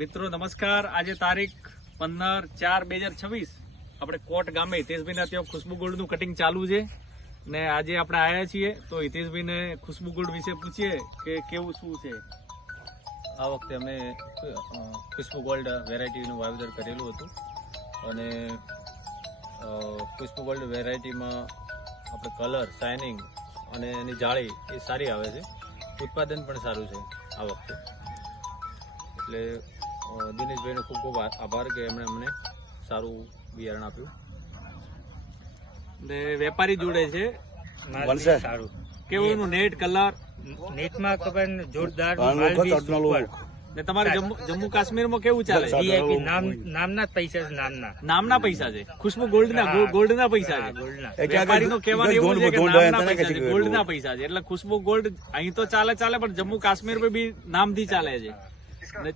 મિત્રો નમસ્કાર, આજે તારીખ 15/4/2026 આપણે કોટ ગામે હિતેશભાઈના ત્યાં ખુશ્બુ ગોલ્ડનું કટિંગ ચાલુ છે ને આજે આપણે આવ્યા છીએ તો હિતેશભાઈને ખુશ્બુ ગોલ્ડ વિશે પૂછીએ કે કેવું શું છે. આ વખતે અમે ખુશ્બુ ગોલ્ડ વેરાયટીનું વાવેતર કરેલું હતું અને ખુશ્બુ ગોલ્ડ વેરાયટીમાં આપણે કલર, શાઇનિંગ અને એની જાળી એ સારી આવે છે. ઉત્પાદન પણ સારું છે આ વખતે. એટલે દિનેશભાઈનો ખૂબ ખૂબ આભાર કે એમણે અમને સારું બિયારણ આપ્યું. ને વેપારી જોડે છે સારું કેવું નેટ કલર નેટમાં ખબર જોરદાર ને તમારે જમ્મુ કાશ્મીરમાં કેવું ચાલે? VIP નામના પૈસા છે, નામના પૈસા છે. ખુશ્બુ ગોલ્ડના પૈસા છે. ગોલ્ડના. વેપારીનું કહેવાનું એવું છે કે નામના પૈસા છે, ગોલ્ડના પૈસા છે. એટલે ખુશ્બુ ગોલ્ડ અહીં તો ચાલે પણ જમ્મુ काश्मीर में भी नाम दी चाले है.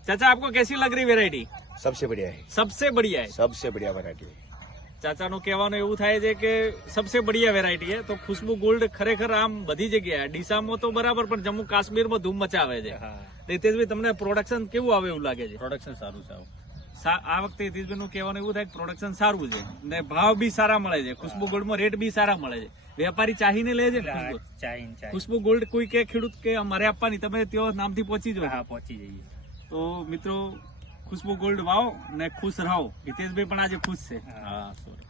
चाचा आपको कैसी लग रही वेरायटी? सबसे बढ़िया है, सबसे बढ़िया है. सबसे बढ़िया वैरायटी है. ચાચાનું કહેવાનું એવું થાય છે કે સબસે બઢિયા વેરાયટી છે. તો ખુશ્બુ ગોલ્ડ ખરેખર આમ બધી જગ્યાએ ડીસામાં તો બરાબર પણ જમ્મુ કાશ્મીરમાં ધૂમ મચાવે છે. હિતેશભાઈ તમને પ્રોડક્શન કેવું આવે એવું લાગે છે? પ્રોડક્શન સારું છે આ વખતે હિતેશભાઈ નું કહેવાનું એવું થાય કે પ્રોડક્શન સારું છે ને ભાવ બી સારા મળે છે. ખુશ્બુ ગોલ્ડમાં રેટ બી સારા મળે છે. વેપારી ચાહીને લે છે ને ખુશ્બુ ગોલ્ડ. કોઈ કે ખેડૂત કે અમારે આપવાની, તમે ત્યાં નામથી પહોંચી જાઓ. હા, પહોંચી જઈએ. તો મિત્રો ખુશ્બુ ગોલ્ડ વાવો ને ખુશ રહો. હિતેશભાઈ પણ આજે ખુશ છે. હા, સોરી.